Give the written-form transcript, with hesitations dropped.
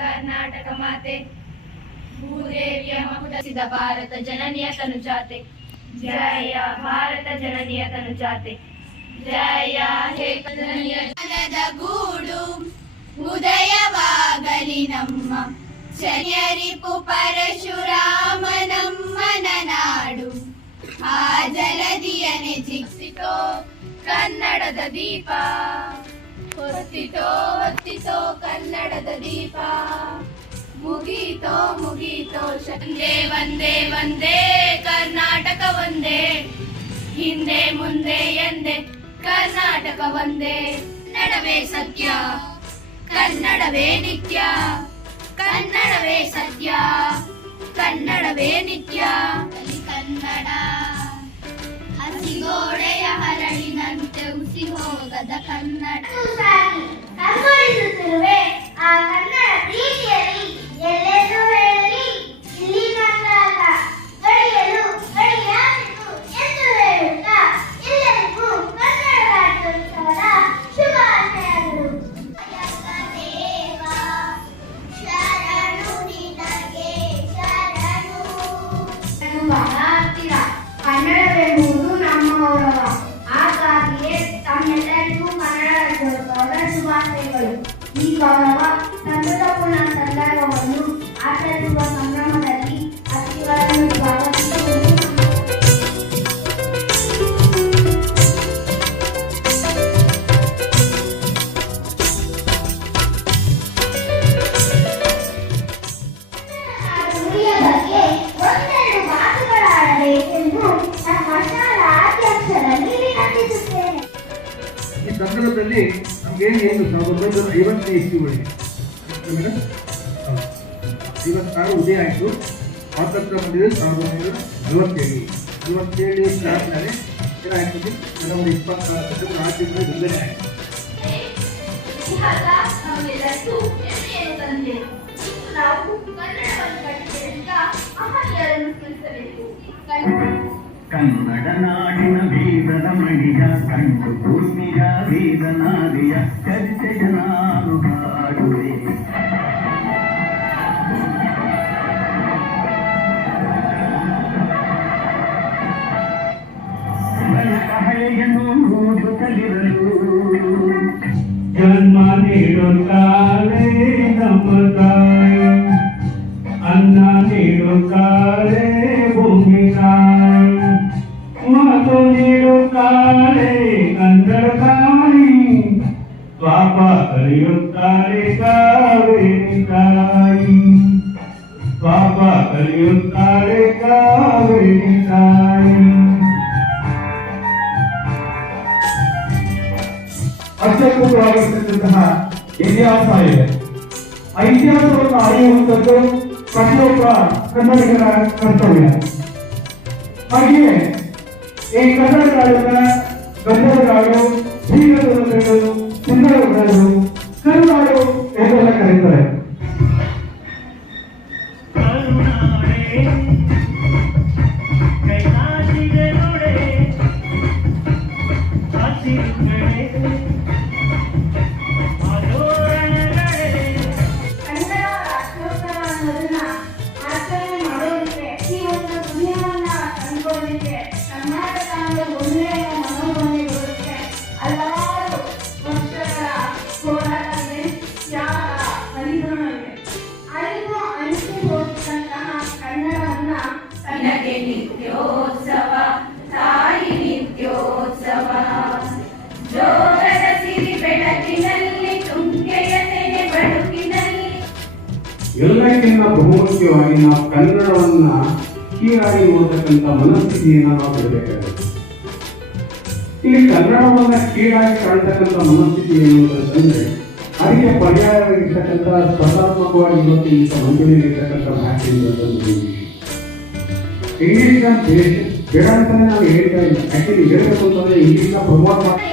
ಕರ್ನಾಟಕ ಮಾತೆ ಭೂದೇವಿಯ ಮಕುಟಸಿದ ಭಾರತ ಜನನಿಯ ತನುಜಾತೆ ಜಯ ಭಾರತ ಜನನಿಯ ತನುಜಾತೆ ಜಯ ಹೇ ಜನನಿಯ ಜನದ ಗೂಡು ಉದಯವಾಗಲಿ ನಮ್ಮ ಶನಿಯರಿಪು ಪರಶುರಾಮ ನಮ್ಮನ ನಾಡು ಆ ಜಲದಿಯನೆ ಜಿಕ್ಸಿತೋ ಕನ್ನಡದ ದೀಪ ಹೊತ್ತಿತೋ ಹೊತ್ತಿತೋ ಕನ್ನಡದ ದೀಪ ಮುಗೀತೋ ಮುಗೀತೋ ಒಂದೇ ಒಂದೇ ಒಂದೇ ಕರ್ನಾಟಕ ಒಂದೇ ಹಿಂದೆ ಮುಂದೆ ಎಂದೆ ಕರ್ನಾಟಕ ಒಂದೇ ಕನ್ನಡವೇ ಸತ್ಯ ಕನ್ನಡವೇ ನಿತ್ಯ ಕನ್ನಡವೇ ಸತ್ಯ ಕನ್ನಡವೇ ನಿತ್ಯ ಕನ್ನಡ ಹಸಿಗೋಡೆಯ ಹರಳಿನಂತೆ ಉಸಿ ಹೋಗದ ಕನ್ನಡ ಕಂಗೊಳಿಸುತ್ತಿರುವೆ ಆ ಕನ್ನಡ ಪ್ರೀತಿಯಲ್ಲಿ ಎಲ್ಲೆಲ್ಲೂ ಹೇಳಲಿ ಇಲ್ಲಿ ಮಾತ್ರ ಗಡಿಯಲು ಗಡಿಯಾಗಿತ್ತು ಎಂದು ಹೇಳುತ್ತಾ ಎಲ್ಲರಿಗೂ ಕನ್ನಡ ರಾಜ್ಯೋತ್ಸವದ ಶುಭಾಶಯಗಳು. ಶರಣು ನಿನಗೆ ಶರಣು. ಬಹಳ ಹತ್ತಿರ ಕನ್ನಡವೆಂಬುದು ನಮ್ಮ ಗೌರವ. ಹಾಗಾಗಿಯೇ ತಮ್ಮೆಲ್ಲರಿಗೂ ಕನ್ನಡ ರಾಜ್ಯೋತ್ಸವದ ಶುಭಾಶಯಗಳು. ಈ ಗೌರವ ಸಂತೋಷಪೂರ್ಣ ಸಂದರ್ಭವನ್ನು ಆಚರಿಸುವ ಸಂಭ್ರಮದಲ್ಲಿ ಅತಿಥಿಗಳನ್ನು ಸ್ವಾಗತಿಸುವುದು. ನುಡಿಯ ಬಗ್ಗೆ ಒಂದೆರಡು ಮಾತುಗಳಾಡಬೇಕೆಂದು ನಮ್ಮ ಶಾಲಾ ಅಧ್ಯಕ್ಷರಲ್ಲಿ ವಿನಂತಿಸುತ್ತೇನೆ. ಈ ಸಂದರ್ಭದಲ್ಲಿ ನಮಗೇನು 1950 ಇಸ್ವಿಗಳಿಗೆ ಮೇಡಮ್ 56 ಉದಯ ಆಯಿತು. ಸ್ವಾತಂತ್ರ್ಯ ಬಂದಿದೆ 1947 ಸ್ಟಾರ್ಟ್ನಲ್ಲಿ ಏನಾಯ್ತದೆ ಮೇಡಮ್ 24 ರಾಜ್ಯದಿಂದ ವಿಭಜನೆ ಆಯಿತು. ಇತಿಹಾಸ ನಮಗೆಲ್ಲರಿಗೂ ಹೆಮ್ಮೆಯನ್ನು ತಂದಿದೆ. ನಾವು ಕನ್ನಡವನ್ನು ಕಟ್ಟಿದ್ದರಿಂದ ಮಹನೀಯರನ್ನು ಸ್ಮರಿಸಬೇಕು. ಕನ್ನಡ ನಾಡಿನ ವೇದದ ಮಣಿಯ ಕಂಡು ಭೂಮಿಯ ವೇದನಾದಿಯ ಚರಿತೆಯ ನಾನು ಹಾಡುವೆ. ಹಳೆಯನ್ನು ಓದುತ್ತಲಿರಲು ಜನ್ಮ ನೀಡುತ್ತಾರೆ ನಮ್ಮ ತಾಯಿ, ಅನ್ನ ನೀಡುತ್ತಾರೆ ಭೂಮಿ ತಾಯಿ, ಮಾತು ನೀಡುತ್ತಾರೆ ಕನ್ನಡ ತಾಯಿ, ಪಾಪ ಕಲಿಯುತ್ತಾರೆ ಕಾವೇರಿ ತಾಯಿ, ಪಾಪ ಕಲಿಯುತ್ತಾರೆ ಕಾವೇರಿ ತಾಯಿ. ಅತ್ಯದ್ಭುತವಾಗಿರ್ತಕ್ಕಂತಹ ಇತಿಹಾಸ ಇದೆ. ಆ ಇತಿಹಾಸವನ್ನು ಅರಿಯುವಂಥದ್ದು ಪ್ರತಿಯೊಬ್ಬ ಕನ್ನಡಿಗರ ಕರ್ತವ್ಯ. ಹಾಗೆಯೇ ಈ ಕನ್ನಡ ನಾಡಿನ ಗಂಧದ ಬೀಗದ ಸುಂದರ ಕರುನಾಡು ಎಂದೆಲ್ಲ ಕರೀತಾರೆ. ನಿತ್ಯೋತ್ಸವ ತಾಯಿ ನಿತ್ಯೋತ್ಸವ ಜೋಗದ ಸಿರಿ ಬೆಳಕಿನಲ್ಲಿ ತುಂಗೆಯ ತೆನೆ ಬಳುಕಿನಲ್ಲಿ. ಎಲ್ಲಕ್ಕಿಂತ ಬಹುಮುಖ್ಯವಾಗಿ ನಾವು ಕನ್ನಡವನ್ನ ಕೀಳಾಗಿ ನೋಡ್ತಕ್ಕಂಥ ಮನಸ್ಥಿತಿಯನ್ನು ನಾವು ಬಿಡಬೇಕಾಗುತ್ತೆ. ಇಲ್ಲಿ ಕನ್ನಡವನ್ನ ಕೀಳಾಗಿ ಕಾಣ್ತಕ್ಕಂಥ ಮನಸ್ಥಿತಿ ಏನು ಅಂತಂದ್ರೆ ಅದಕ್ಕೆ ಪರ್ಯಾಯವಾಗಿರ್ತಕ್ಕಂಥ ಸ್ಪರ್ಧಾತ್ಮಕವಾಗಿ ಇವತ್ತು ಇಂಥ ಮಂಡಳಿಯಲ್ಲಿರ್ತಕ್ಕಂಥ ಭಾಷೆಯಿಂದ ಇಂಗ್ಲಿಷ್ನ ಬೇಡ ಅಂತಾನೆ ನಾನು ಹೇಳ್ತಾ ಇಲ್ಲ. ಆಕ್ಚುಲಿ ಹೇಳ್ಬೇಕು ಅಂತಂದ್ರೆ ಇಂಗ್ಲಿಷ್ನ ಪ್ರಮೋಟ್ ಮಾಡಿ